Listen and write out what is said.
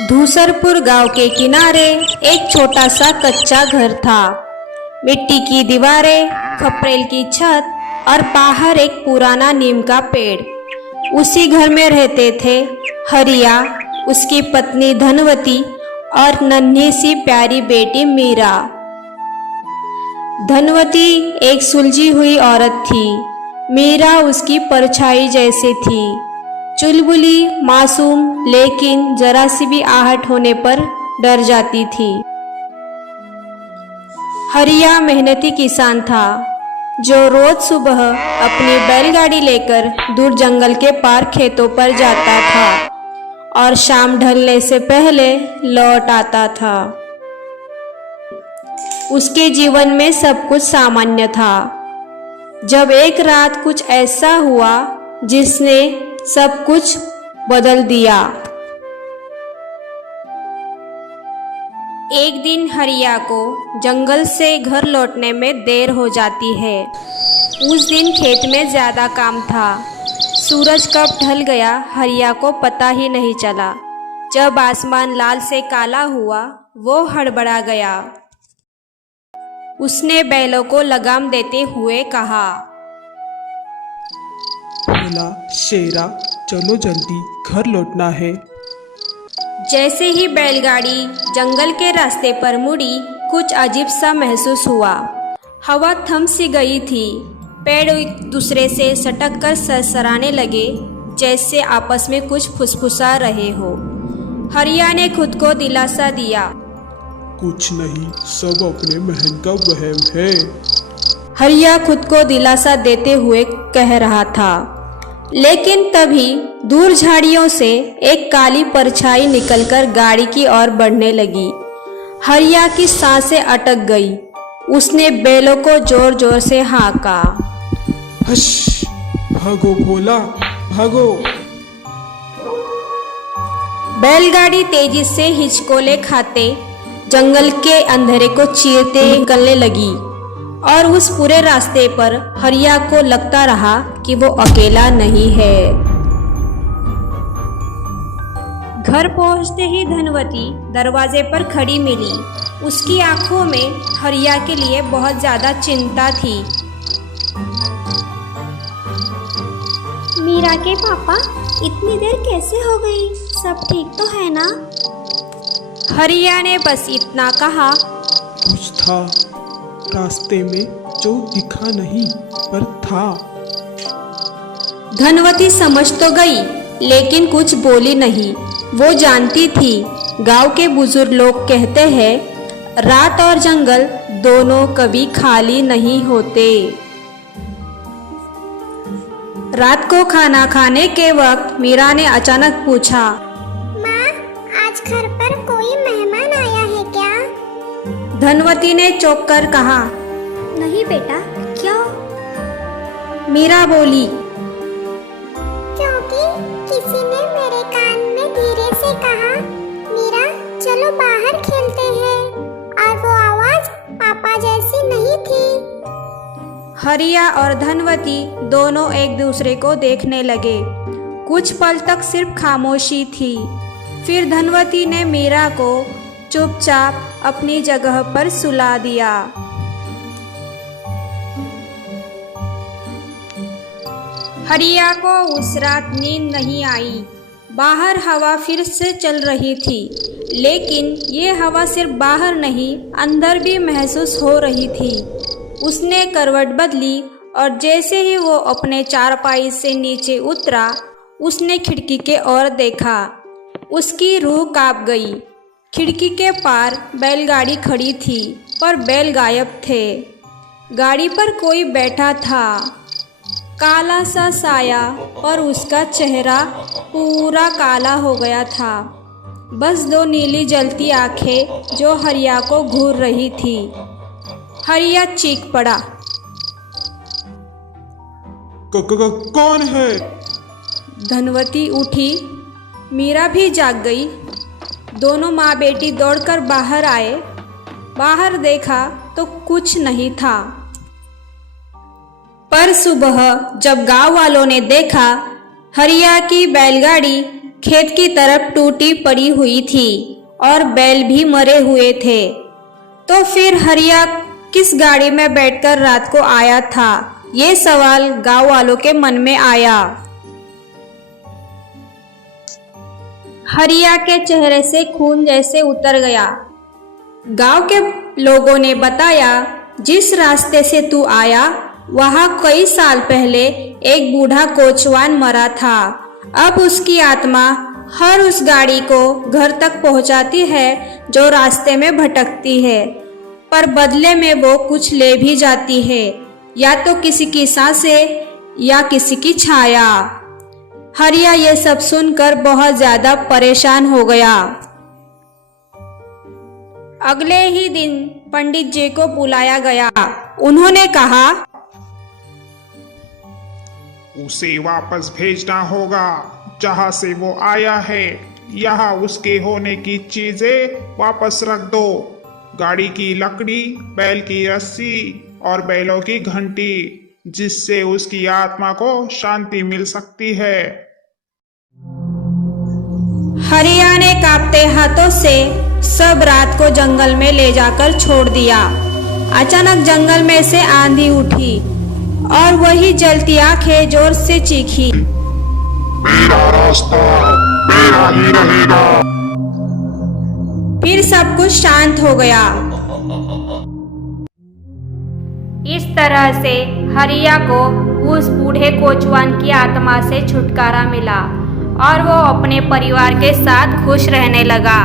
धूसरपुर गांव के किनारे एक छोटा सा कच्चा घर था। मिट्टी की दीवारें, खपरेल की छत और बाहर एक पुराना नीम का पेड़। उसी घर में रहते थे हरिया, उसकी पत्नी धनवती और नन्ही सी प्यारी बेटी मीरा। धनवती एक सुलझी हुई औरत थी। मीरा उसकी परछाई जैसी थी, चुलबुली, मासूम, लेकिन जरा सी भी आहट होने पर डर जाती थी। हरिया मेहनती किसान था, जो रोज सुबह अपनी बैलगाड़ी लेकर दूर जंगल के पार खेतों पर जाता था और शाम ढलने से पहले लौट आता था। उसके जीवन में सब कुछ सामान्य था, जब एक रात कुछ ऐसा हुआ जिसने सब कुछ बदल दिया। एक दिन हरिया को जंगल से घर लौटने में देर हो जाती है। उस दिन खेत में ज्यादा काम था। सूरज कब ढल गया हरिया को पता ही नहीं चला। जब आसमान लाल से काला हुआ, वो हड़बड़ा गया। उसने बैलों को लगाम देते हुए कहा, भोला शेरा, चलो जल्दी घर लौटना है। जैसे ही बैलगाड़ी जंगल के रास्ते पर मुड़ी, कुछ अजीब सा महसूस हुआ। हवा थम सी गई थी। पेड़ एक दूसरे से सटक कर सरसराने लगे, जैसे आपस में कुछ फुसफुसा रहे हो। हरिया ने खुद को दिलासा दिया, कुछ नहीं, सब अपने महन का वहम है। हरिया खुद को दिलासा देते हुए कह रहा था, लेकिन तभी दूर झाड़ियों से एक काली परछाई निकलकर गाड़ी की ओर बढ़ने लगी। हरिया की सांसें अटक गई। उसने बैलों को जोर जोर से हाँका, हश, भागो भोला, भागो। बैलगाड़ी तेजी से हिचकोले खाते जंगल के अंधेरे को चीरते निकलने लगी और उस पूरे रास्ते पर हरिया को लगता रहा कि वो अकेला नहीं है। घर पहुंचते ही धनवती दरवाजे पर खड़ी मिली। उसकी आंखों में हरिया के लिए बहुत ज्यादा चिंता थी। मीरा के पापा, इतनी देर कैसे हो गई? सब ठीक तो है ना? हरिया ने बस इतना कहा, कुछ था रास्ते में जो दिखा नहीं पर था। धनवती समझ तो गई, लेकिन कुछ बोली नहीं। वो जानती थी, गांव के बुजुर्ग लोग कहते हैं, रात और जंगल दोनों कभी खाली नहीं होते। रात को खाना खाने के वक्त मीरा ने अचानक पूछा, माँ, आज घर पर कोई मेहमान आया है क्या? धनवती ने चौंक कर कहा, नहीं बेटा, क्यों? मीरा बोली, क्योंकि किसी ने मेरे कान में धीरे से कहा, मीरा चलो बाहर खेलते हैं, और वो आवाज पापा जैसी नहीं थी। हरिया और धनवती दोनों एक दूसरे को देखने लगे। कुछ पल तक सिर्फ खामोशी थी। फिर धनवती ने मीरा को चुपचाप अपनी जगह पर सुला दिया। हरिया को उस रात नींद नहीं आई। बाहर हवा फिर से चल रही थी, लेकिन ये हवा सिर्फ बाहर नहीं, अंदर भी महसूस हो रही थी। उसने करवट बदली और जैसे ही वो अपने चारपाई से नीचे उतरा, उसने खिड़की के ओर देखा। उसकी रूह कांप गई। खिड़की के पार बैलगाड़ी खड़ी थी, पर बैल गायब थे। गाड़ी पर कोई बैठा था, काला सा साया, और उसका चेहरा पूरा काला हो गया था। बस दो नीली जलती आंखें जो हरिया को घूर रही थी। हरिया चीख पड़ा, कौन है? धनवती उठी। मीरा भी जाग गई। दोनों माँ बेटी दौड़कर बाहर आए। बाहर देखा तो कुछ नहीं था। पर सुबह जब गांव वालों ने देखा, हरिया की बैलगाड़ी खेत की तरफ टूटी पड़ी हुई थी और बैल भी मरे हुए थे। तो फिर हरिया किस गाड़ी में बैठकर रात को आया था, ये सवाल गांव वालों के मन में आया। हरिया के चेहरे से खून जैसे उतर गया। गांव के लोगों ने बताया, जिस रास्ते से तू आया वहां कई साल पहले एक बूढ़ा कोचवान मरा था। अब उसकी आत्मा हर उस गाड़ी को घर तक पहुंचाती है जो रास्ते में भटकती है, पर बदले में वो कुछ ले भी जाती है, या तो किसी की सांसें या किसी की छाया। हरिया ये सब सुनकर बहुत ज्यादा परेशान हो गया। अगले ही दिन पंडित जी को बुलाया गया। उन्होंने कहा, उसे वापस भेजना होगा जहां से वो आया है। यहाँ उसके होने की चीजें वापस रख दो। गाड़ी की लकड़ी, बैल की रस्सी और बैलों की घंटी, जिससे उसकी आत्मा को शांति मिल सकती है। हरिया ने कांपते हाथों से सब रात को जंगल में ले जाकर छोड़ दिया। अचानक जंगल में से आंधी उठी और वही जलती आंखें जोर से चीखी, मेरा रास्ता मेरा ही रहेगा। फिर सब कुछ शांत हो गया। इस तरह से हरिया को उस बूढ़े कोचवान की आत्मा से छुटकारा मिला और वो अपने परिवार के साथ खुश रहने लगा।